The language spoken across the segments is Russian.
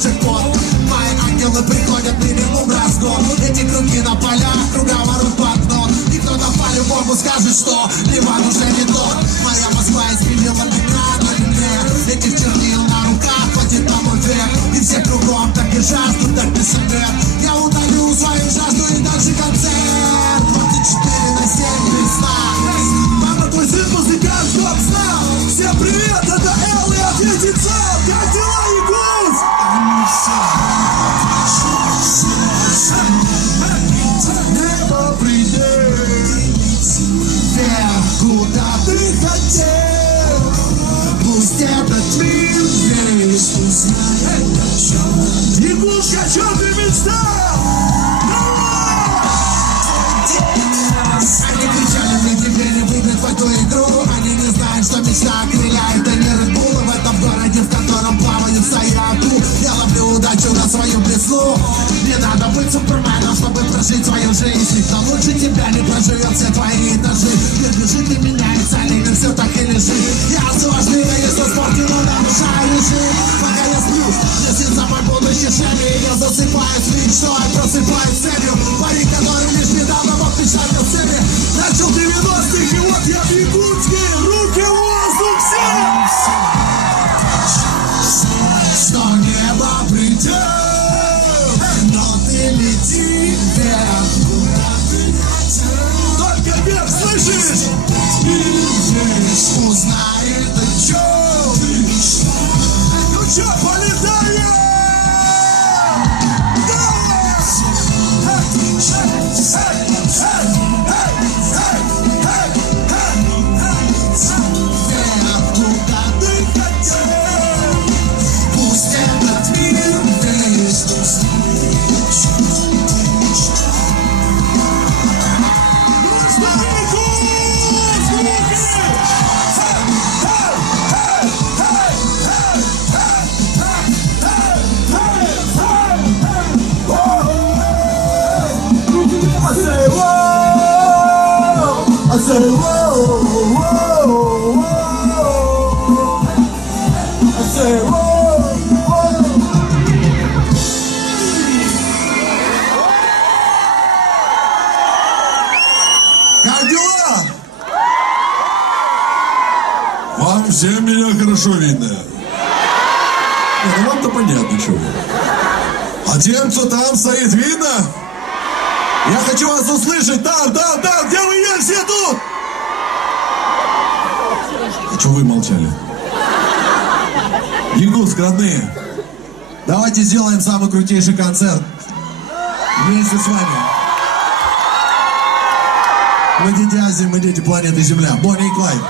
джекпот. Мои ангелы приходят минимум раз в год. Эти круги на полях, круговорот банкнот. И кто-то по-любому скажет, что Ливан уже не тот. Моя Москва изменила меня, но не мне. Этих чернил на руках хватит на мой век. И все кругом так и жаждут, так и совет. Я удалю свою жажду и даже концерт. 24 на 7 весна. Мама, твой сын музыкант, чтоб знал. Всем привет, это Эл и ответит Цел. Как дела, Якут? Небо придет вверх, куда ты хотел. Пусть этот мир весь узнает, Якутска, о чем ты мечтал? Они кричали мне, тебе не выиграть в эту игру. Они не знают, что мечта крыля, это не Red Bull. В этом городе, в котором плавают стояку. Я ловлю удачу на свою блесну. Не надо быть суперменом, чтобы прожить свою жизнь. Никто лучше тебя не проживет все твои этажи. Мир бежит и меняется, линер все так и лежит. Я сложный, я есть в спорте, но нарушаю режим. Пока я сплю, мне снится мой будущий шеви. Я засыпаю с мечтой, просыпаюсь с целью. Парень, который лишь недавно мог мечтать о цели. Начал 90-х, и вот я в Якутске. Руки в воздух все! Что небо придет, но ты лети вверх. Только вверх, слышишь? Узнает, о чем. Ну чё, полетаем? I say whoa, whoa, whoa. I say whoa, whoa. Как дела? Вам всем меня хорошо видно. Ну вам-то понятно, чего. А тем, кто там стоит, видно? Я хочу вас услышать, там, где вы есть, все тут? А что вы молчали? Якутск, родные, давайте сделаем самый крутейший концерт вместе с вами. Мы дети Азии, мы дети планеты Земля. Бонни и Клайд.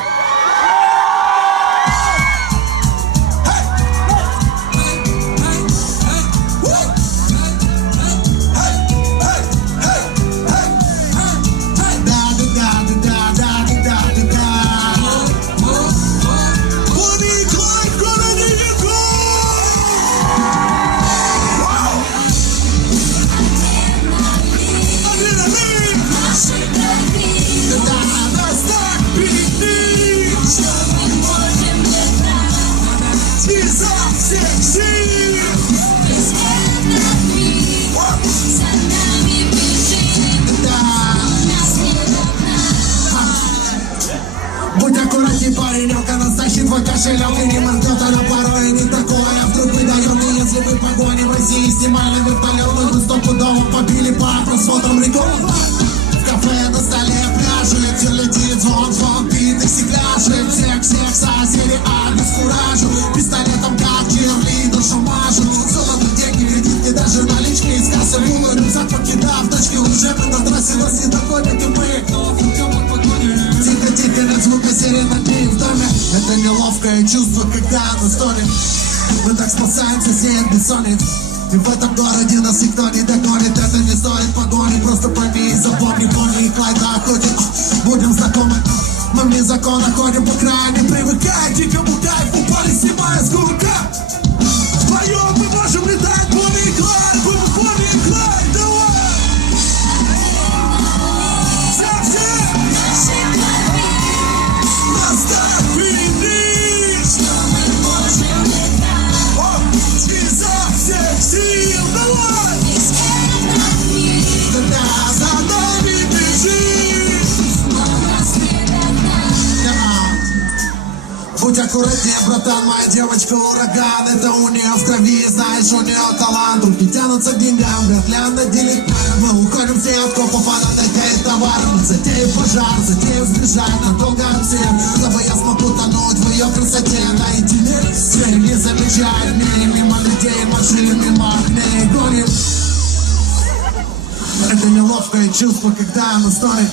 Будь аккуратней, паренек, она стащит твой кошелек и не моргнет, она порой не такое. Вдруг выдает, и если вы погони в России снимали вертолет, мы бы стопудово побили по просмотрам рекордов. В кафе на столе пляжет, все летит, звон, битых стекляшек. Всех соседей адрес куражу, пистолетом как чирлидер шамажу. Золото, деньги, кредитки, даже налички из кассы вулы. Рюкзак покидав, точки уже мы на трассе нас не догонят, и мы тихо, нет звука сирены в доме. Это неловкое чувство, когда оно стонет. Мы так спасаем соседей от бессонниц. И в этом городе нас никто не догонит. Это не стоит погони, просто пойми и запомни. Бонни и Клайд ходят, будем знакомы. Мы вне закона ходим по краю, не привыкай к дикому кайфу. Поле снимая с кулака. Вдвоем мы можем летать. Бонни и Клайд, Бонни и Клайд, давай! Все! Настав финиш! Что мы можем летать? О, изо всех! девочка ураган, это у нее в крови, знаешь, у нее талант. Руки тянутся к деньгам, вряд ли она делит нами. Мы уходим все от копов, она тягает товар. Затею пожар, затею сбежать, надолго от всех, чтобы я смогу тонуть в ее красоте. Наедине с ней не замечает меня, мимо людей, машин, мимо огней гоним. Это неловкое чувство, когда оно стоит.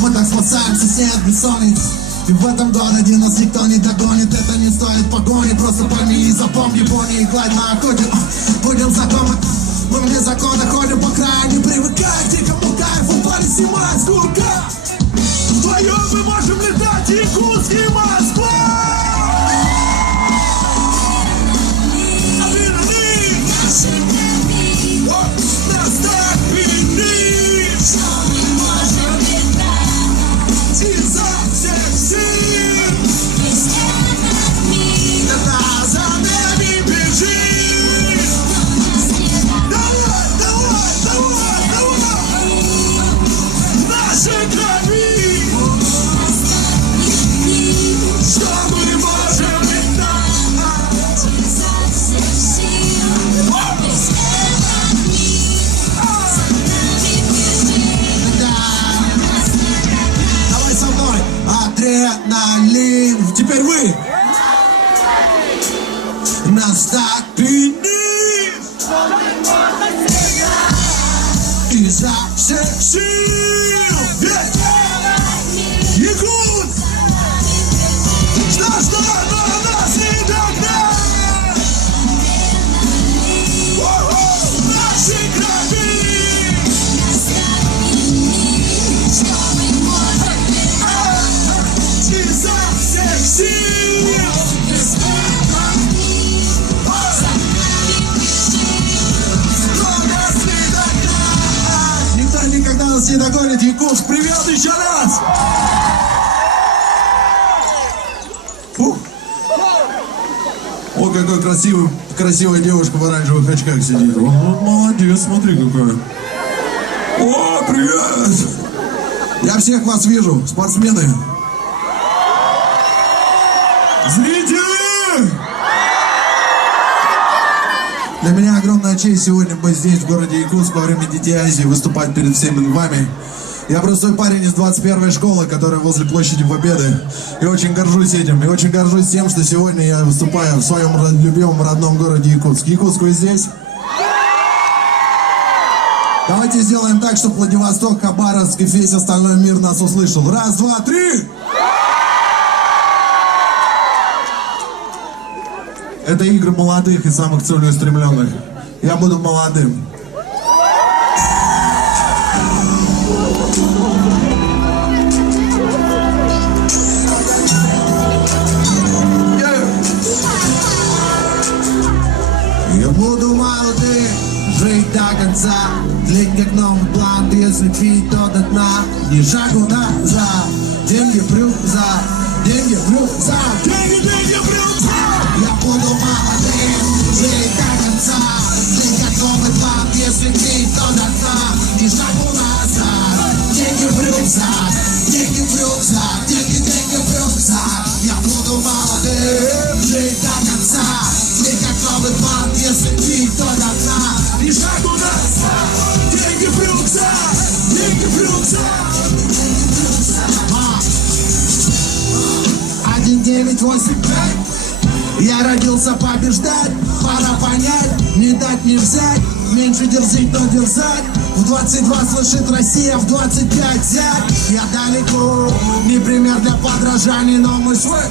Мы так спасаемся все от бессонниц. И в этом городе нас никто не догонит. Это не стоит погони, просто пойми и запомни. Пони и гладь на охоте. Будем знакомы, мы вне закона ходим по краю. Не привыкай к дикому кайфу, парень, снимай с курка. Вдвоем мы можем летать, Якутск и Москва. Нас так пьянит, что мы можем летать изо всех сил. Да за нами бежит. Давай, давай, давай, давай. В нашей крови, что мы можем летать изо всех сил. Давай со мной. Адреналин. Теперь вы. Нас так пьянит изо всех сил. Якут! Что на нас не догнать? В нашей крови. Изо всех сил. Никто никогда нас не догонит. Якутск, привет еще раз! Фух. О, какой красивая девушка в оранжевых очках сидит. Вот, молодец, смотри какая. О, привет! Я всех вас вижу, спортсмены. Зрители! Для меня огромная честь сегодня быть здесь, в городе Якутск, во время Детей Азии, выступать перед всеми вами. Я простой парень из 21-й школы, которая возле площади Победы. И очень горжусь этим. И очень горжусь тем, что сегодня я выступаю в своем любимом родном городе Якутск. Якутск, вы здесь? Давайте сделаем так, чтобы Владивосток, Хабаровск и весь остальной мир нас услышал. Раз, два, три! Это игры молодых и самых целеустремленных. Я буду молодым. Я буду молодым, жить до конца, длить как новый план, если пить, то до дна, ни шагу назад, деньги в рюкзак, деньги в рюкзак, деньги в рюкзак. Я буду молодым, жить до конца, длить как новый план, если пить, то до дна, ни шагу назад, деньги в рюкзак, деньги в рюкзак, деньги в рюкзак. Я буду молодым, жить до конца, длить как новый план, если пить, то до дна, ни шагу назад, деньги в рюкзак, деньги в рюкзак. 1985. Я родился побеждать, пора понять, не дать не взять, меньше дерзить, но дерзать. В 22 слышит Россия, в 25 взять. Я далеко, не пример для подражания, но мы свой.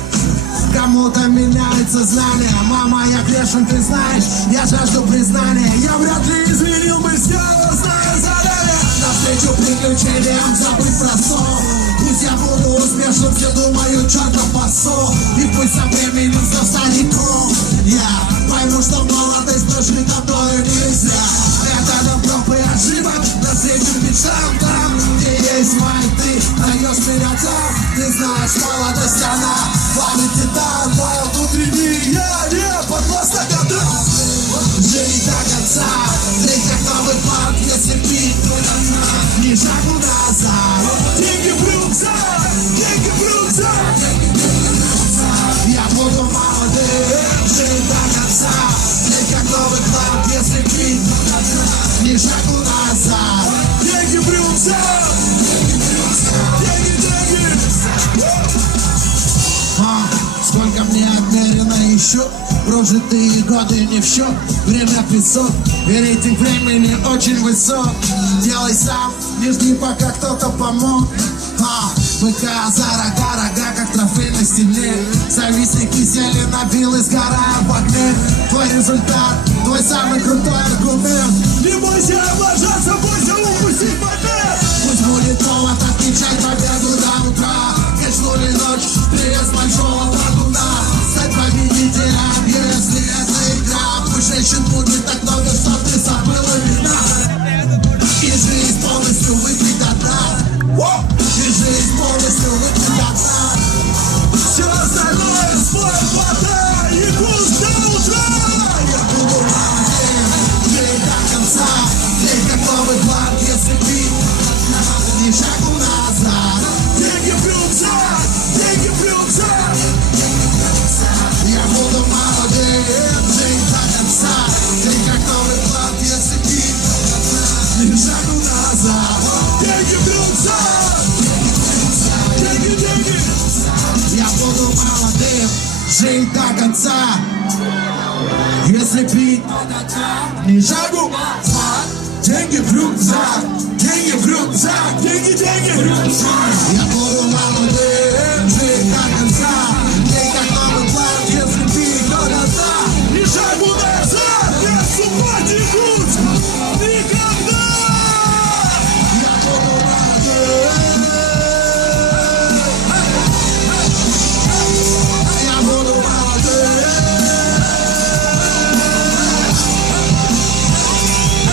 Кому-то меняется знание. Мама, я грешен, ты знаешь, я жажду признания. Я вряд ли изменил бы все, зная заранее. Навстречу приключениям забыть про сон. Пусть я буду успешным, все думают, чертов посол. И пусть со временем все стариком. Я пойму, что молодость прожить тобою нельзя. Это нам проб и ошибок, навстречу мечтам там, где есть мои ты, даешь меня там. Ты знаешь, молодость она пламя титан, твой внутренний я не под вас на году. Жить до конца, жить как новый парк, если пить, то до ни шагу назад. Деньги в рюкзак, деньги в рюкзак. Я буду молодым, ни шагу назад. Деньги в рюкзак! Деньги! Сколько мне отмерено еще, прожитые годы не в счет. Время песок, и рейтинг времени очень высок. Делай сам, не жди, пока кто-то помог. Быка за рога, как трофей на стене. Завистники сели на вилы, сгорая в огне. Твой результат, твой самый крутой аргумент. Не бойся облажаться, бойся упустить момент. Пусть будет повод отмечать победу до утра. Качнули ночь, приезд большого драгуна. Стать победителем, если это игра. Пусть женщин будет так много, что ты забыла вина. И жизнь полностью выпить до дна. И жизнь полностью выпить до дна. Все остальное спой, вода и курс до утра. Я буду молодым, жить до конца. Здесь как новый план, если пить, ни шагу назад. Деньги в рюкзак, деньги в рюкзак. Я буду молодым, жить до конца. Здесь как новый план, если пить, ни шагу назад. Деньги в рюкзак. Деньги, деньги. Я буду молодым, жить до конца. Если пить, ни шагу. Деньги в рюкзак, деньги в рюкзак, Деньги, деньги. я буду молодым, жить до конца. День как новый план, если пить до конца. Ни шагу назад, без ума текут. Никогда. Я буду молодым. Я буду молодым.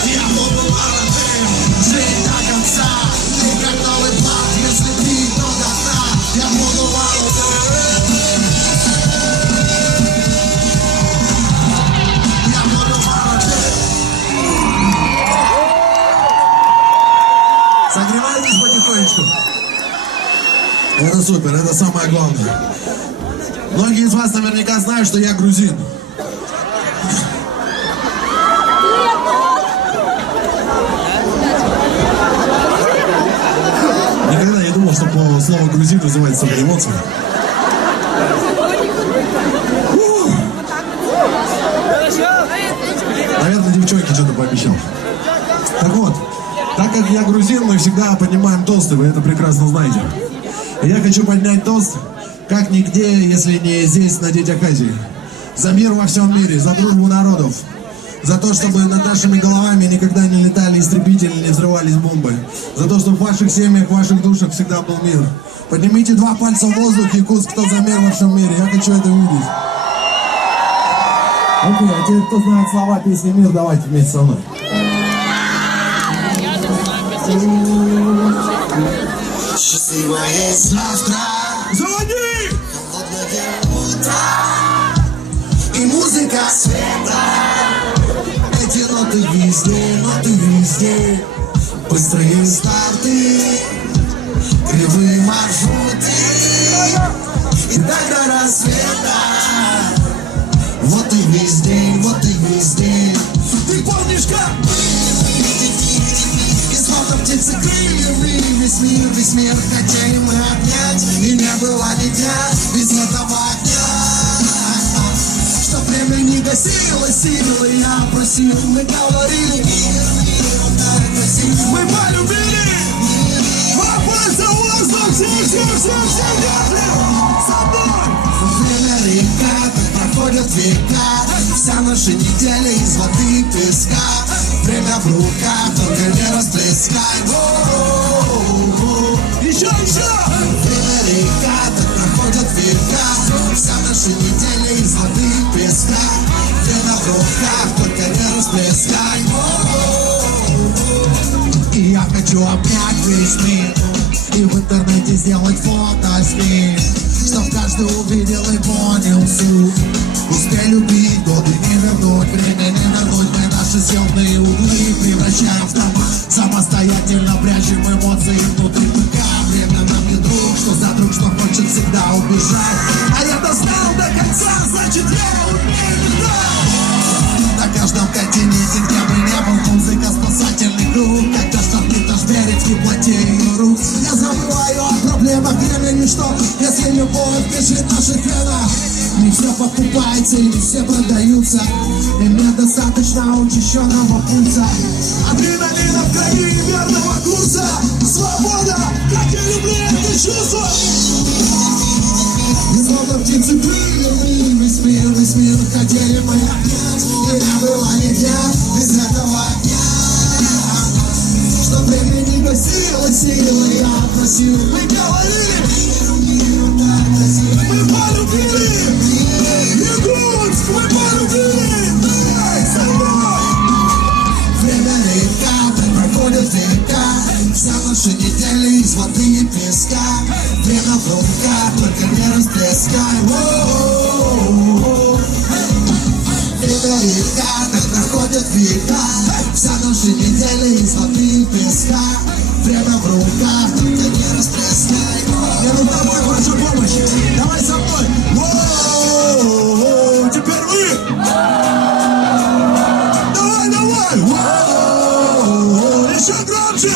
Я буду молодым, жить до конца. День как новый план, если пить до конца. Я буду молодым. Я буду молодым. Согревайтесь потихонечку. Это супер, это самое главное. Многие из вас наверняка знают, что я грузин. Никогда не думал, что по слову грузин вызывает столько эмоций. Наверное, девчонки что-то пообещал. Так вот, так как я грузин, мы всегда поднимаем тосты, вы это прекрасно знаете. И я хочу поднять тост, как нигде, если не здесь, на Детях Азии. За мир во всем мире, за дружбу народов. За то, чтобы над нашими головами никогда не летали истребители, не взрывались бомбы. За то, чтобы в ваших семьях, в ваших душах всегда был мир. Поднимите 2 пальца в воздух, Якутск, кто за мир во всем мире. Я хочу это увидеть. Окей, а те, кто знает слова песни «Мир», давайте вместе со мной. Счастливое завтра, Звони. холодное утро и музыка света. Эти ноты везде, быстрые старты, кривые маршруты и так до рассвета. Вот и весь день, ты помнишь как? И словно птицы крыльями весь мир хотели мы обнять. И не было ни дня без этого огня. Что время не гасило силы, я просил, мы говорили Мы полюбили. Попался в воздух. Всем со мной. время река, как проходят века. Вся наша неделя из воды и песка. Время в руках, только не расплескай. Еще. Время река, так проходят века. Вся наша неделя из воды и песка. Время в руках, только не расплескай. И я хочу обнять весь мир и в интернете сделать фото с ним, чтоб каждый увидел и понял суть. Успей любить, годы не вернуть, время не вернуть. Мы наши силные углы превращаем в дома. Самостоятельно прячем эмоции внутри быка. Время нам не друг, что за друг, что хочет всегда убежать. А я достал до конца, значит я умею ждать. На каждом континенте, где бы не был, музыка спасатель. Дождь топит наш берег в теплоте ее рук. Я забываю о проблемах, время ничто, если любовь бежит в наших венах. Не все покупается и не все продаются, и мне достаточно учащенного пульса, адреналина в крови и верного курса. Свобода, как я люблю это чувство. И словно птицы крыльями весь мир хотели мы обнять. И не было ни дня без этого дня, что время не гасило силы. Я просил, мы говорили, мы полюбили. Якутск, мы полюбили. Давай со мной. Время река, так проходит века. Вся наша неделя из воды и песка. Время в руках, только не расплескай. Время река, так проходит века. Вся наша неделя из воды и песка. Время в руках, только не расплескай. Мне нужна будет ваша помощь. Давай со мной. Воу, теперь вы. Давай, давай. Воу, еще громче.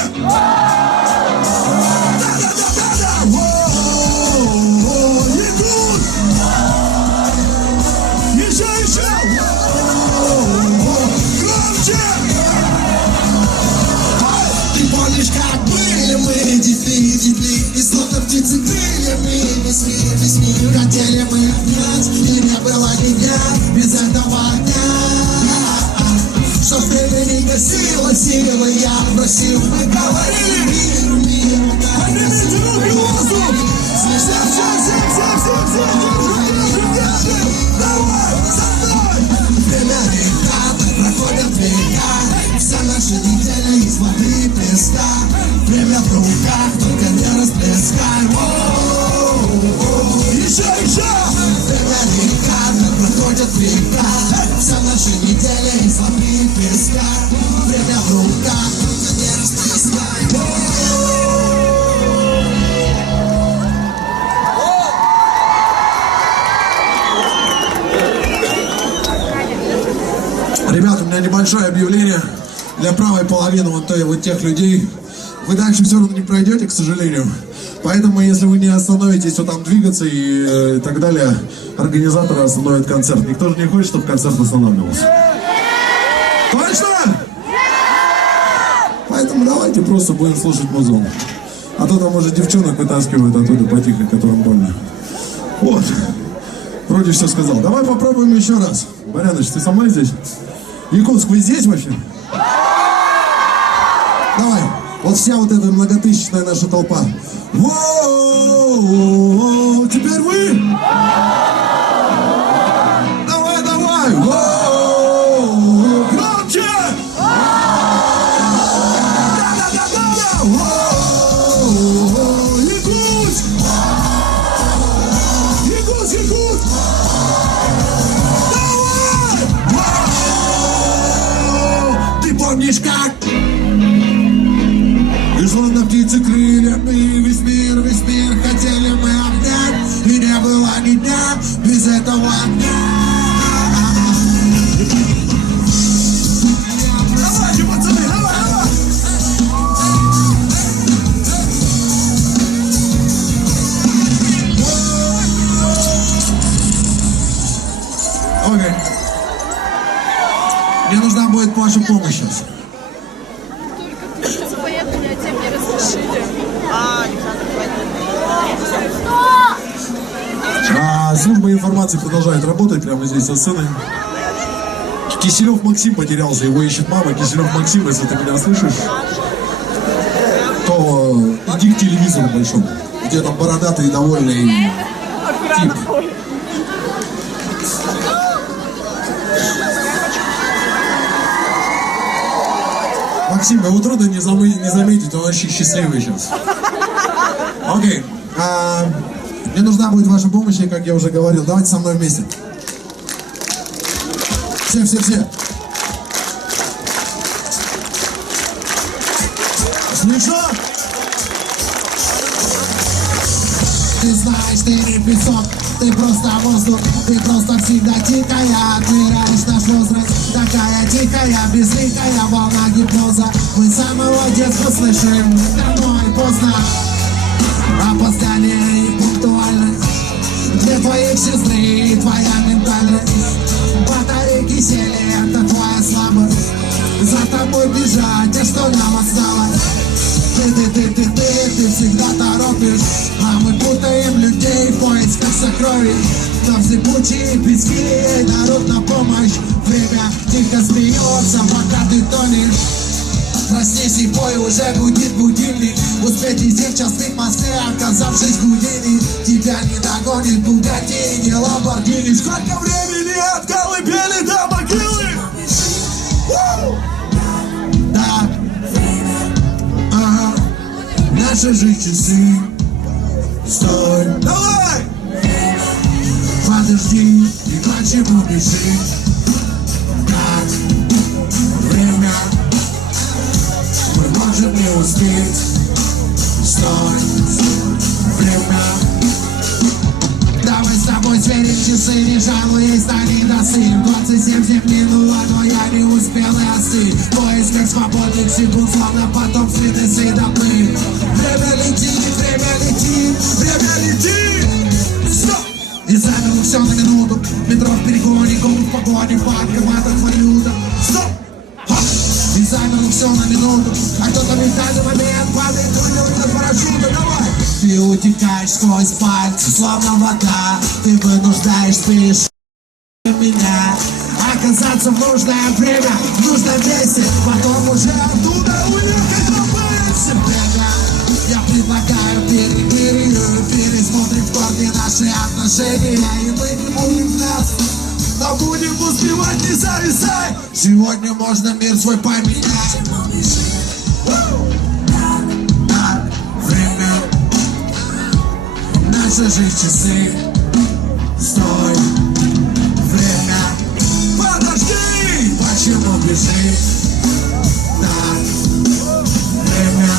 Да-да-да-да-да. Воу, Якут. Еще. Воу, громче. Ты помнишь, как были мы детьми, и словно птицы крыльями весь мир хотели мы обнять, и не было ни дня без этого огня. Что в время не гасило силы, я просил, мы говорили мир. Поднимите руки в воздух! Все, давай, со мной! Время река, так проходят века. Вся наша неделя из воды и песка. Время в руках, только не расплескай. Еще. Время река, так проходят века. Вся наша неделя из воды и песка. Время в руках, только не расплескай. Ребята, у меня небольшое объявление для правой половины вот тех людей. Вы дальше все равно не пройдете, к сожалению. Поэтому, если вы не остановитесь вот там двигаться и так далее, организаторы остановят концерт. Никто же не хочет, чтобы концерт останавливался. Точно? Поэтому давайте просто будем слушать музон. А то там уже девчонок вытаскивают оттуда потихо, которым больно. Вот. Вроде все сказал. Давай попробуем еще раз. Баряныч, ты со мной здесь? Якутск, вы здесь вообще? Давай. Вот вся вот эта многотысячная наша толпа. Воу, теперь вы. Давай. Воу, громче. Да. Воу, Якутск. Якут. Давай. Воу, ты помнишь как? И словно птицы крыльями весь мир хотели мы обнять, и не было ни дня без этого огня. Давайте, пацаны, давай! Окей. Мне нужна будет ваша помощь сейчас. Служба информации продолжает работать прямо здесь со сцены. Киселев Максим потерялся, его ищет мама. Киселев Максим, если ты меня слышишь, то иди к телевизору большому, где там бородатый и довольный тип. Максим, его трудно не заметить, он вообще счастливый сейчас. Окей. Мне нужна будет ваша помощь, и, как я уже говорил, давайте со мной вместе. Все. Слышно? Ты знаешь, ты не песок, ты просто воздух, ты просто всегда дикая. Отмираешь наш возраст, такая тихая, безликая волна гипноза. Мы с самого детства слышим, давно и поздно. Опоздание и пунктуальность, две твоих сестры и твоя ментальность. Батарейки сели, это твоя слабость. За тобой бежать, а что нам осталось? Ты всегда торопишь, а мы путаем людей в поисках сокровищ. Но в зыбучие пески ей народ на помощь. Время тихо смеется, пока ты тонешь. Проснись и бой, уже гудит будильник. Успеть везде в частных Москве, оказавшись в Гудини. Тебя не догонит Бугатти, не Ламборгини. Сколько времени от колыбели до могилы? Так, ага, наши же часы. Стой, Давай! подожди, и почему бежишь? Так, время, мы можем не успеть. Стой, время. Давай с тобой сверим часы, не жалуясь на недосып. 27 минуло, но я не успел и остыть. В поисках свободных секунд, словно потом следы следопыт. Время летит, Время летит! Стоп! и замерло все на минуту. Метро в перегоне, гон в погоне, по открыватах валюта. Стоп! И замерло все на минуту, а кто-то в ментальный момент падает, вылил из парашюта. Давай! Ты утекаешь сквозь пальцы, словно вода. Ты вынуждаешь спешить меня оказаться в нужное время, в нужном месте. Потом уже оттуда уехать на пыльце. Я предлагаю пересмотрим в корне наши отношения. И мы не будем нас, но будем успевать, не зависай. Сегодня можно мир свой поменять. Так, время, наши же часы. Стой, время, Подожди! почему бежишь? Так, время,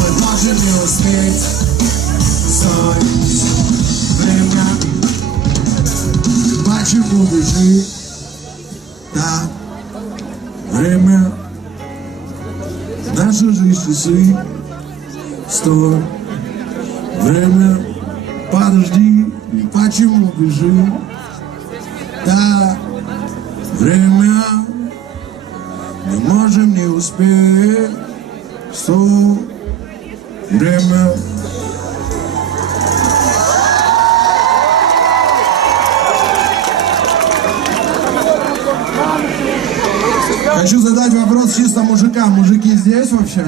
мы можем не успеть. Стой, время, почему бежишь? Так, время, наши же часы. Стой, время, подожди, почему бежишь? Да, время, мы можем не успеть. Стой, время. Хочу задать вопрос чисто мужикам. Мужики здесь вообще?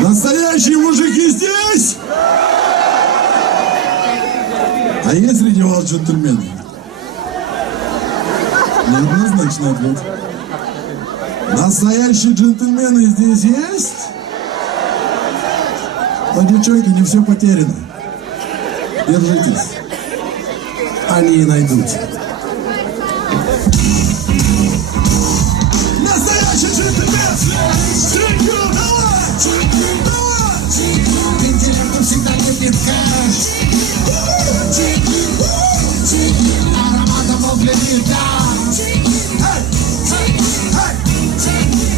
Настоящие мужики здесь? А есть среди вас джентльмены? Неоднозначный ответ. Настоящие джентльмены здесь есть? Но, девчонки, не все потеряно. Держитесь. Они и найдутся. Настоящий джентльмен! Стринью, давай! Интеллекту всегда не пинкаешь. Ароматом облепит, да.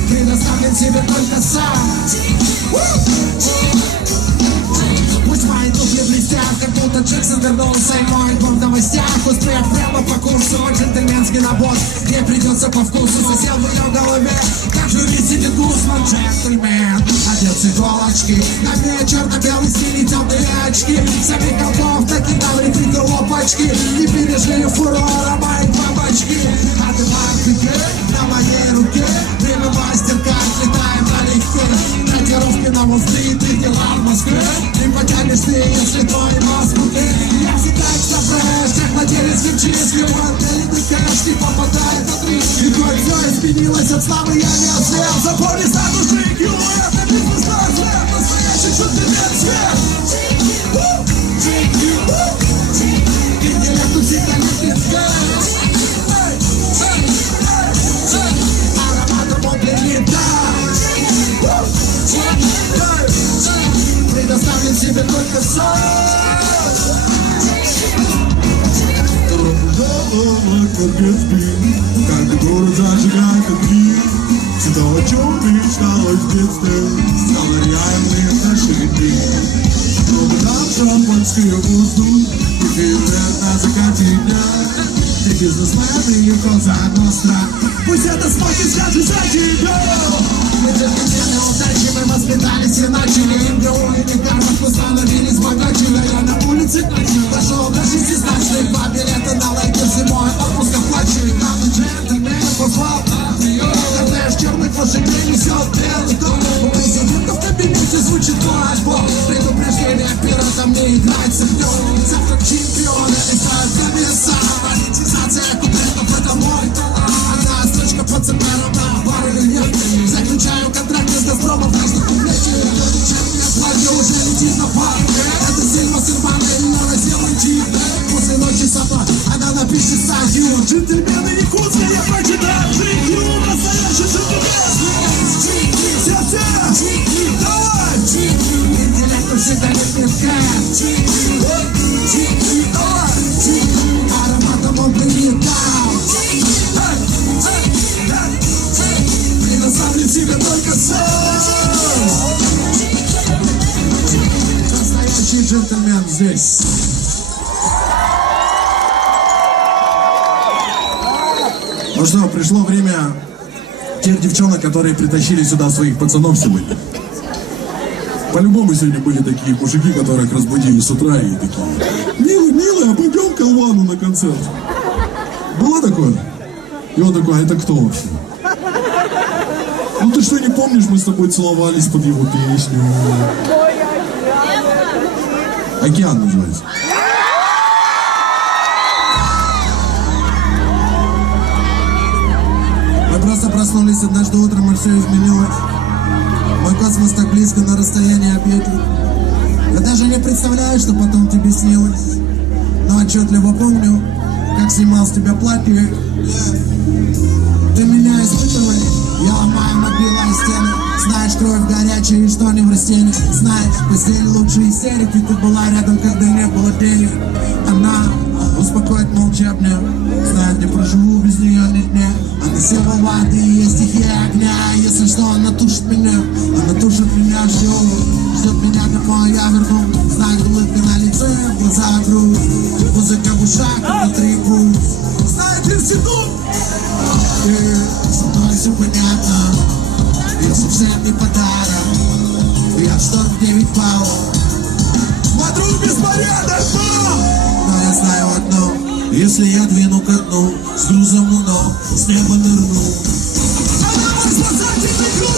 Предоставлен себе только сам. Пусть мои туфли блестят, как будто Джексон вернулся. И мой альбом в новостях успех прямо по курсу. Джентльменский набор мне придется по вкусу. Засел в ее голове, как жюри сидит Гусман. Джентльмен, одет с иголочки. На мне черно-белый стиль и темные очки. Сами колков накидал реплика лопачки. И пережили фурора мои бабочки. А ты пике на моей руке. Время мастер-карт, летаем налегке. Котировки на Уолл-стрит и дела в Москве. Не потянешь ты, если твой мозг муки. Я всегда экстра фреш, как владелец химчистки. Вот элитный кэш не попадает внутри. И твое все изменилось от славы, я не ослеп. Запомни статус GQ, это бизнес-класс, настоящий джентльмен свет! Интеллекту всегда не пинкаешь. Ароматом он прилетает. Предоставлен себе только сам. спит, как город зажигает огни. Все то, о чем мечталось в детстве, стало реальным в наши дни. Чтобы там шампанское воздух и фейерверк на закате дня. Ты бизнесмен и коза ностра, пусть это смоки скажет за тебя. Мы джентльмены удачи, мы воспитались иначе. Не МГУ и не Гарвард, мы становились богаче. А я на улице дошел до 6-значных 2 билета на лайкер зимой. Отпуск оплачивает, нам и джентльмены позвал. Кортеж черных лошадей несет белый дом. У президента в кабинете звучит мой альбом. Предупреждение пиратам не играть с огнем. Завтра чемпионы листают комиссар. Монетизация куплетов — это мой талант. Одна строчка под ЦПРом на бар или нет. Заключаю контракты с Газпромом в каждом куплете. Вечернее платье уже летит на пар. Это Сильва Сильвана или Лора Зеланти. После ночи сама она напишет статью. Джентльмены якутская почитает GQ. Настоящий джентльмен. Все, давай. Интеллекту всегда не пинка. Ароматом он прилетал. Предоставлю тебе только сон. Настоящий джентльмен здесь. Ну что, пришло время тех девчонок, которые притащили сюда своих пацанов сегодня. По-любому сегодня были такие мужики, которых разбудили с утра и такие: милый, а пойдем к Алвану на концерт. Было такое? И он такой: а это кто вообще? Ну ты что, не помнишь, мы с тобой целовались под его песню? Океан называется. Мы просто проснулись однажды утром, и все изменилось. Мой космос так близко, на расстоянии объятий. Я даже не представляю, что потом тебе снилось. Но отчетливо помню, как снимал с тебя платье. Ты меня испытываешь, я ломаю мобилы стены. Знаешь, кровь горячая и что не в растении. Знаешь, постель лучшей истерики. Ты была рядом, когда не было денег. Она успокоит молча обняв. Знает, не проживу без нее ни дня. Она сила воды, есть стихия огня. Если что, она тушит меня. Она тушит меня, ждет меня, домой я верну. Знает, улыбка на лице, глаза грудь. Музыка в ушах, внутри путь. Знает институт. И со мной все понятно. Я совсем не подарок. Я шторм 9 баллов. Мой друг беспорядок, но я знаю одно. Если я двину ко дну, с грузом у ног, с неба нырну. Она мой спасательный круг,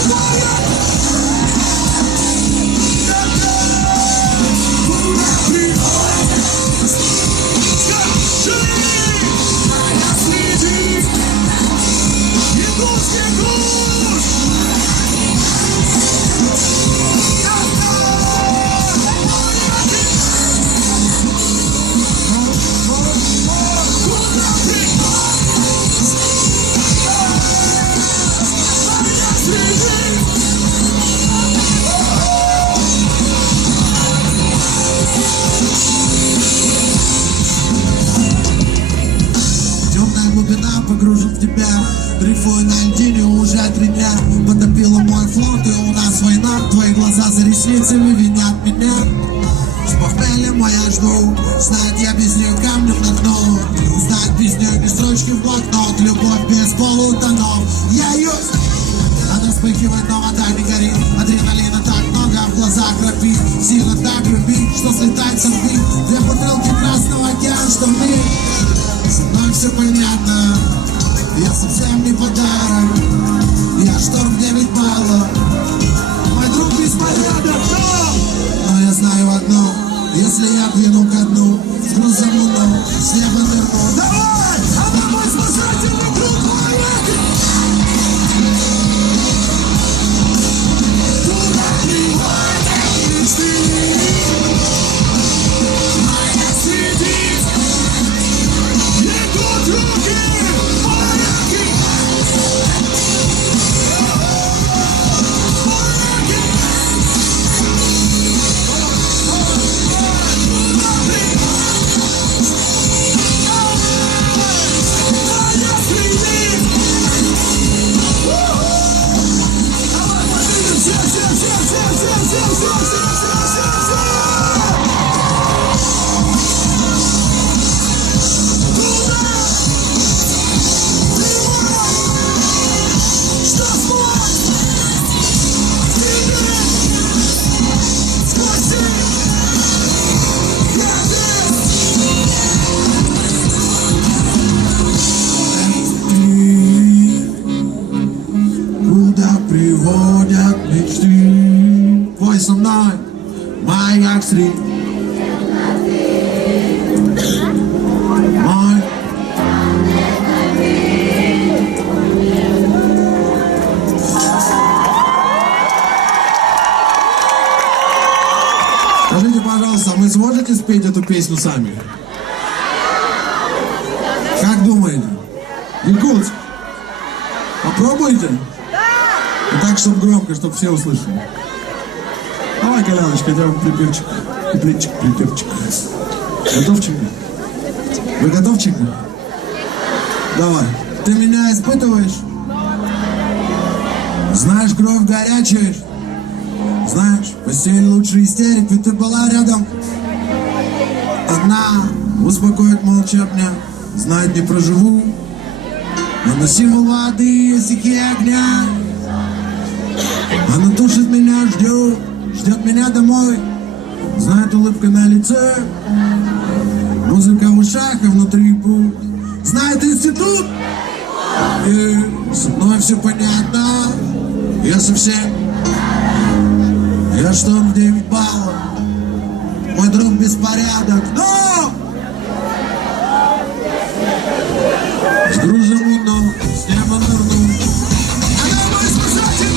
погружен в тебя. Дрейфую на льдине уже 3 дня. Потопила мой флот, и у нас война. Твои глаза за ресницами винят меня. С похмельем я жду. Знает, я без нее камнем на дно. Знает, без нее без строчки в блокнот. Любовь без полутонов. Я ее... Она вспыхивает, но вода не горит. Адреналина так много, в глазах крапит. Сила так любит, что слетает со мной. 2 бутылки Красного океана, что мне. Со мной все понятно. Я совсем не подарок. Я шторм 9 баллов. Мой друг беспорядок, но я знаю одно. Если я двину ко дну, с грузом у ног, с неба нырну. Давай! Она мой спасательный круг, мой век! Туда приводят мечты. Моя сидит. Бегут руки. Backstreet. Мой. Скажите, пожалуйста, вы сможете спеть эту песню сами? Как думаете? Якутск? Попробуйте? И так, чтобы громко, чтобы все услышали. Давай, Коляночка, делаем припевчик. Куплетчик, припевчик. Готовчик? Вы готовчик? Давай. Ты меня испытываешь? Знаешь, кровь горячая. Знаешь, постель лучше истерик, ведь ты была рядом. Одна успокоит молча меня. Знает, не проживу. Но на символ воды есть стихи огня. Она тушит меня, ждет меня домой. Знает, улыбка на лице. Музыка в ушах и внутри путь. Знает институт. И со мной все понятно. Я совсем. Я что, в 9 баллов. Мой друг беспорядок. Но! С грузом но с неба нырнул. Она мой спасатель,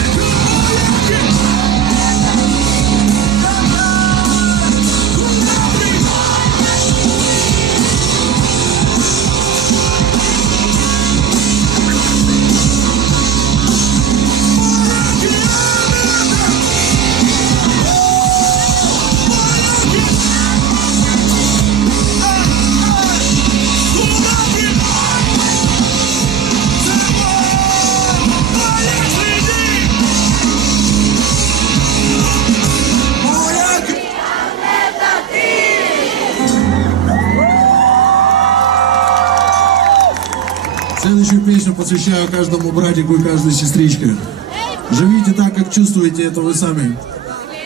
Следующую песню посвящаю каждому братику и каждой сестричке. Живите так, как чувствуете, это вы сами.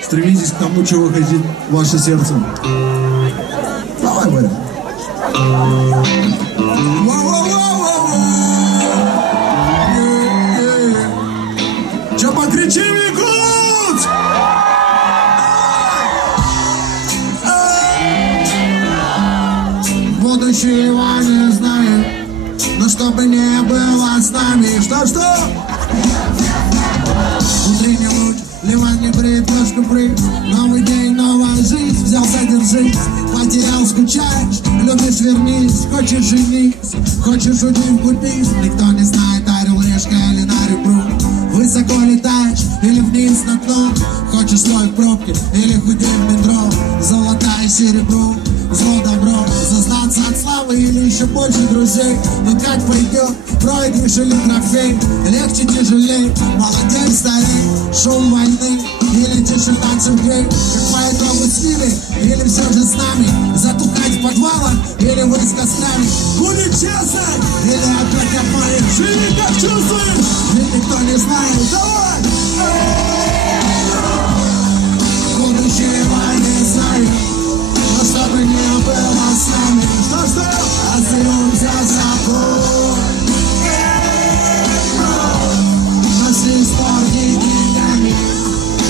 Стремитесь к тому, чего хотит ваше сердце. Давай, Варя. Че покричим, Якутск? Будущего не знаю. Но чтобы не было с нами. Что? Утренний луч, ливан не брит, ложку прыг. Новый день, новая жизнь, взялся, держись. Потерял, скучаешь, любишь, вернись. Хочешь, женись, хочешь, уйди, купись. Никто не знает, орел, решка или на ребру. Высоко летаешь или вниз на дно. Хочешь слой в пробке или худеть в метро. Золотое серебро, зло, добро. Зазнаться от славы или еще больше друзей. Но как пойдет, проигрыш или трофей. Легче, тяжелей, молодец, старей. Шум войны или тишина церквей. Как по итогу с ними или все же с нами. Затухать в подвалах или войска с нами. Будет честно или опять обманешь. Живи как чувствуешь, ведь никто не знает. Давай! Будущего не знаю. Но чтобы не было с нами. Что? Остаемся собой. Нашли спорти деньгами.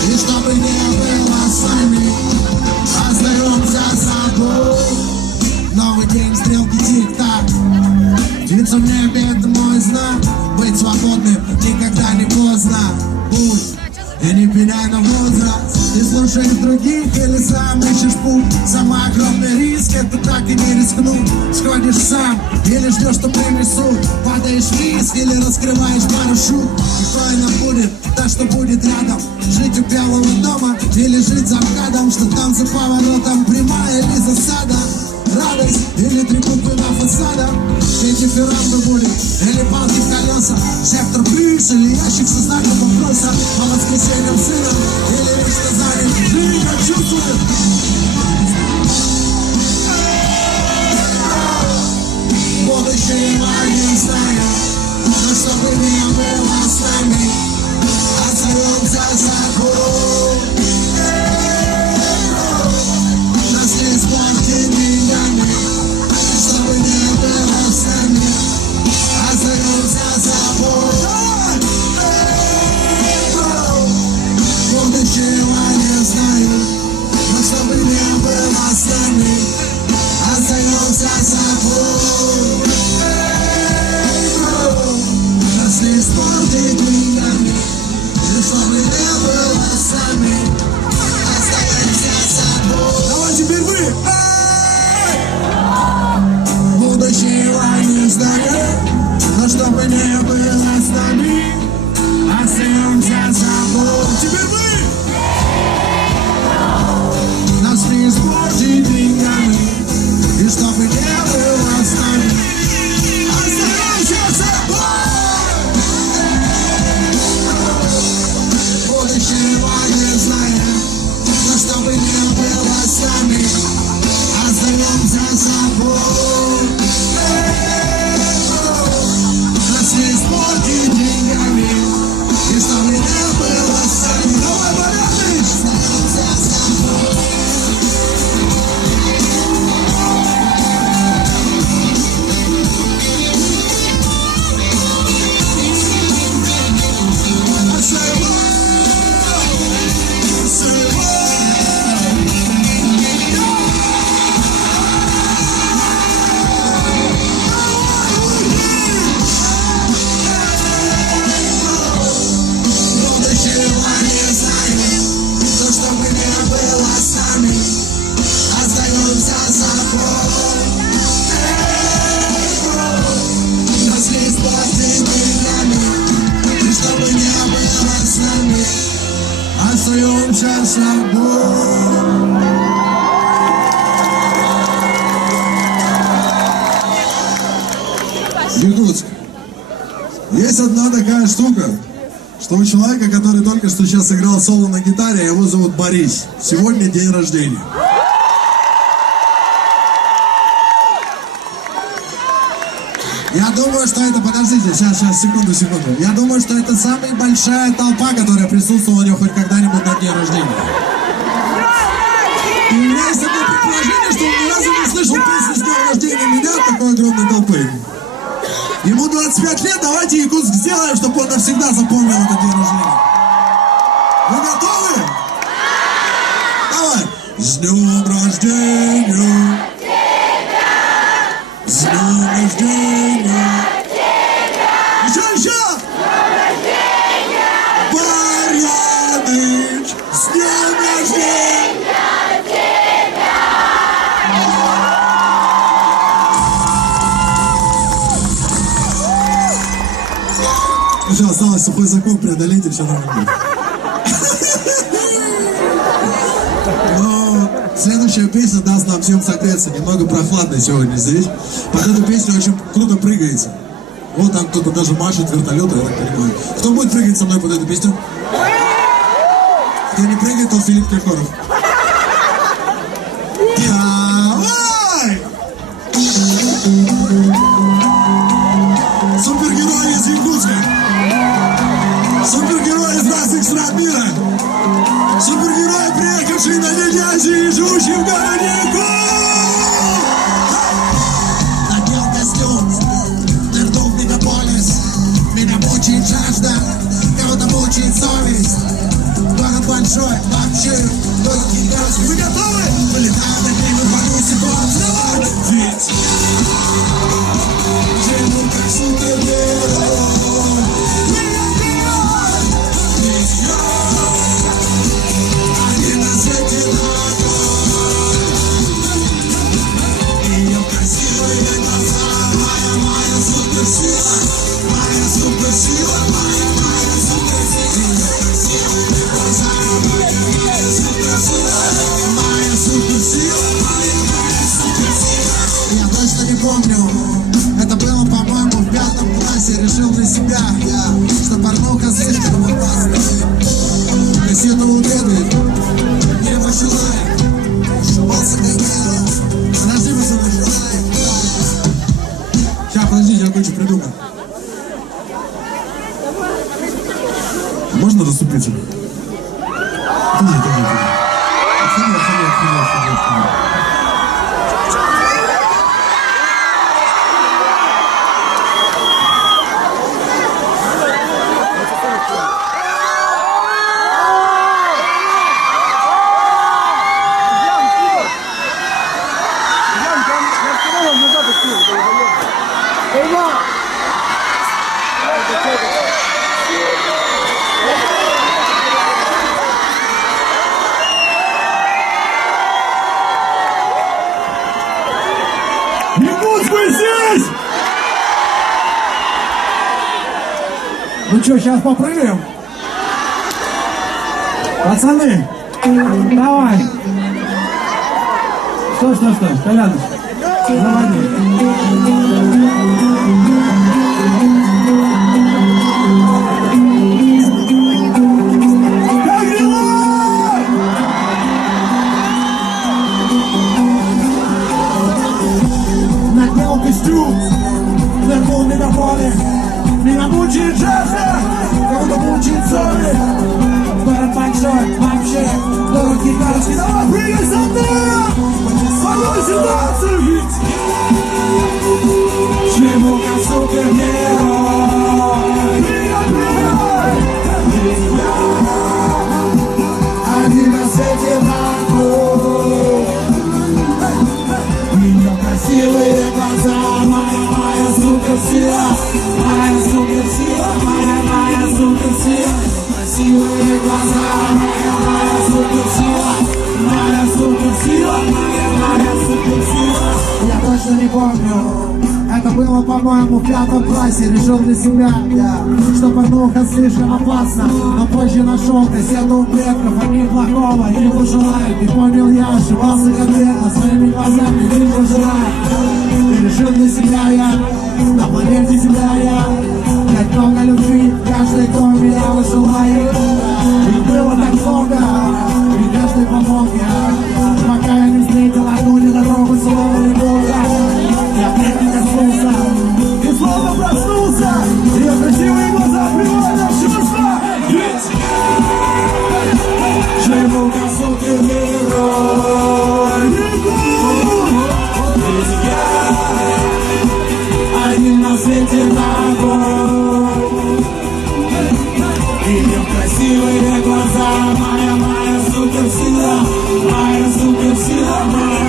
И чтобы не было с нами. Остаемся собой. Новый день, стрелки тик-так. Птица в небе, это мой знак. Быть свободным никогда не поздно. Будь и не пеняй на возраст. Ты слушаешь других или сам ищешь путь. Самый огромный риск, это так и не рискнуть. Сходишь сам или ждешь, что принесут. Падаешь вниз или раскрываешь парашют. Кто и нам будет, так что будет рядом. Жить у Белого дома или жить за МКАДом. Что там за поворотом, прямая или засада. Радость или три буквы на фасадах. Эти ферранды будет или палки в колеса. Сектор плюс или ящик со знаком вопроса. По воскресеньям сыном или вечно занят. Живи как чувствует. Будущего не знаю. Но чтобы не было с нами. Остаемся собой. Нас не испортит деньгами. Чтобы не было с нами. Остаемся собой. Будущего не знаю. Но чтобы не наша боль. Якутск. Есть одна такая штука, что у человека, который только что сейчас играл соло на гитаре, его зовут Борис. Сегодня день рождения. Я думаю, что это... Подождите, сейчас, секунду. Я думаю, что это самая большая толпа, которая присутствовала у него хоть когда-нибудь на дне рождения. И у меня есть такое предположение, что он ни разу не слышал песни с днем рождения меня от такой огромной толпы. Ему 25 лет, давайте Якутск сделаем, чтобы он навсегда запомнил этот день рождения. Вы готовы? Давай. С днем рождения! С днем рождения! Еще! Барьяныч! С днем рождения! Все, осталось сухой закон преодолеть, и все нормально. Но следующая песня даст нам всем согреться. Немного прохладно сегодня здесь. Под эту песню очень круто прыгается. Вот там кто-то даже машет вертолетом, я так понимаю. Кто будет прыгать со мной под эту песню? Кто не прыгает, тот Филипп Киркоров. Давай! Супергерой из Якутска. Супергерой из разных стран мира. Супергерой, приехавший на день Азии и живущий в городе Якутск. Надел костюм, нырнул в мегаполис. Меня мучает жажда, кого-то мучает совесть. Город большой, вообще, только гигантский. Вы готовы? Вылетаю над ним и пойду ситуацию. Ведь живу как супергерой. Я точно не помню, это было, по-моему, в 5 классе. Решил для себя, что порнуха слишком опасна. Кассету убедает, небо желает, волосы гоняют. Подожди, пацаны. Сейчас, подождите, я кое-что придумал. Можно расступиться? Отходи. Якутск, вы здесь? Ну что, сейчас попрыгаем? Пацаны, давай. Что, Коляныч, заводи. Надел костюм, нырнул в мегаполис. Меня мучает жажда, кого-то мучает совесть. Город большой, вообще, город гигантский. Давай, прыгай со мной! Свою ситуацию ведь! Живу как супергерой. Прыгай! Один на свете вокруг. Ее красивые глаза, моя суперсила, моя суперсила. Красивые глаза, моя суперсила, моя суперсила. Я точно не помню, Это было, по-моему, в 5 классе. Решил для себя, что порнуха слишком опасна. Но позже нашел кассету у предков, а неплохого не пожелает. И понял я, ошибался конкретно, своими глазами не пожирает. И решил для себя я, на планете Земля я. Как много любви, каждый, кто меня желает. И было так много, и каждый помог я. Пока я не встретил одну недорогу, слова не было. Я опять не коснулся, и снова проснулся. Ее красивые глаза приводят в чувства. Живу как супергерой. Ведь я один на свете такой. Ее красивые глаза, моя суперсила, моя суперсила,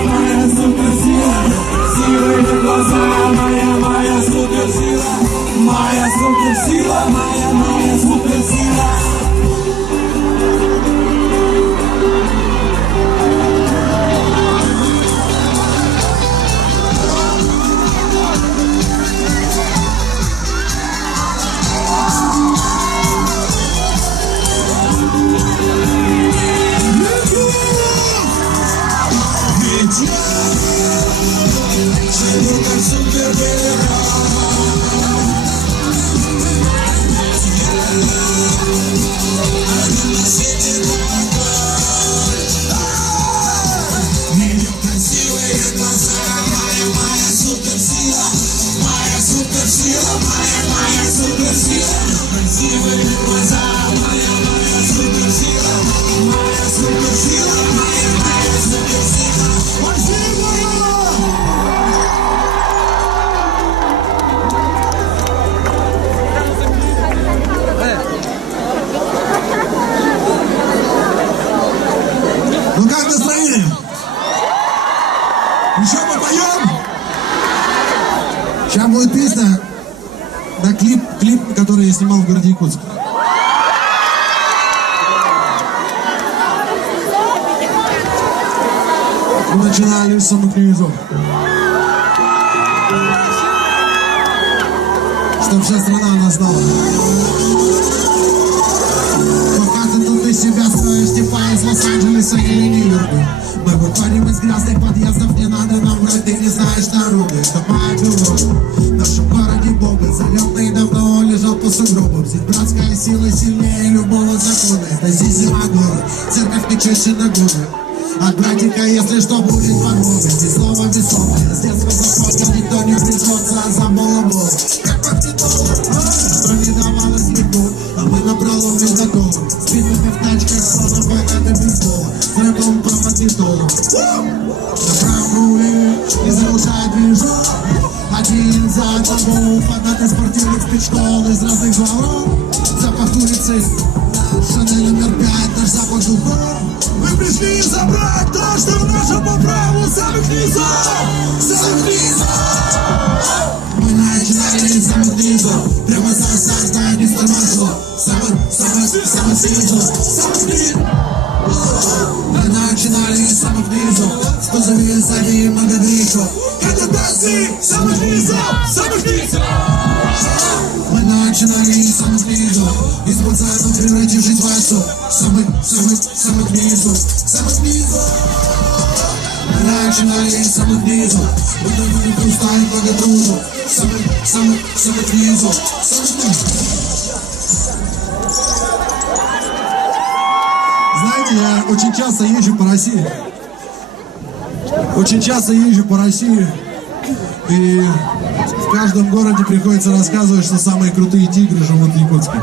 моя суперсила. Красивые глаза, моя суперсила, моя суперсила, моя суперсила. Ну как настроение? Еще попоем? Сейчас будет песня, да, клип, который я снимал в городе Якутск. Мы начинали с самых низов. Чтоб вся страна нас знала. Ты себя строишь, типа из Лос-Анджелеса или Нью-Йорка. Мы выходим из грязных подъездов, не надо нам врать, ты не знаешь дороги. Это моя дорога. В нашем городе бомбы, залетный давно лежал по сугробам. Здесь братская сила сильнее любого закона. Это здесь зима город, церковь печет синагога. От братика, если что, будет подмога. Здесь снова бессонная, с детства заплакал, никто не придется за балабол. Как партитол, что не давалось легко, а мы напролом без такого. Спидами в тачках, словно война бейсбола. С рэпом по магнитолу. На правом руле не заглушает движок. Один за тобой, фанаты спортивных спецшкол из разных дворов. Запах улицы, Шанель номер 5, наш запах духов. Мы пришли забрать то, что в нашем по праву самых низов. Самых низов. Мы начинали с самых низов. Прямо за создание тормозло. Самых снизу. Самых низов. Мы начинали с самых низов. В кузове сзади много грехов. Это танцы самых низов. Самых низов. Мы начинали с самых низов. Из пацанов превратившись в отцов. Самых низов. Самых низов. Мы начинали с самых низов. Мы думали, просто и много трудов. Самых низов. Самых низов. Знаете, я очень часто езжу по России. И в каждом городе приходится рассказывать, что самые крутые тигры живут в Якутске.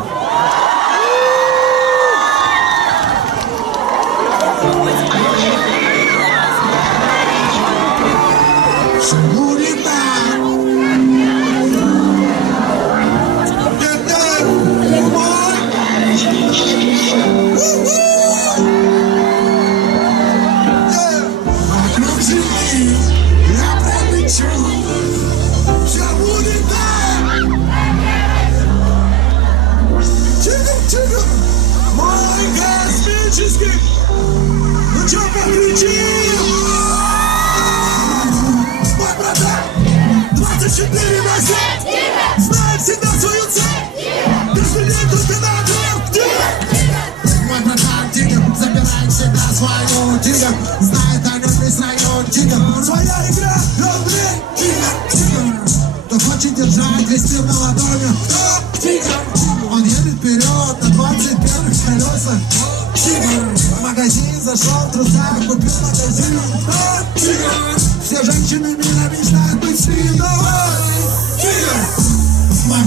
Ну чё, покричи! Мой братан, 24 на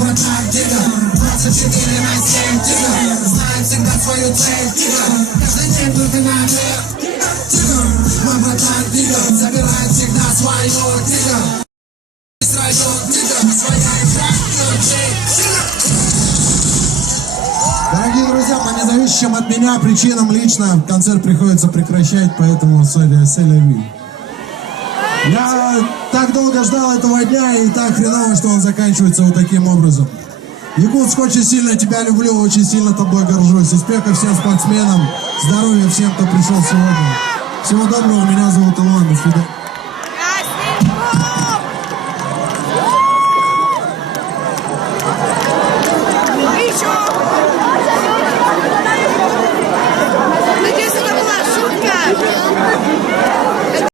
братан, тигр 24/7, тигр знает всегда свою цель, тигр каждый день только наверх, тигр, мой братан, тигр забирает всегда свое, тигр район, тигр своя игра, Дорогие друзья, по независимым от меня причинам лично концерт приходится прекращать, поэтому селяви. Я так долго ждал этого дня, и так хреново, что он заканчивается вот таким образом. Якутск, очень сильно тебя люблю, очень сильно тобой горжусь. Успехов всем спортсменам, здоровья всем, кто пришел сегодня. Всего доброго, меня зовут Илон, до свидания.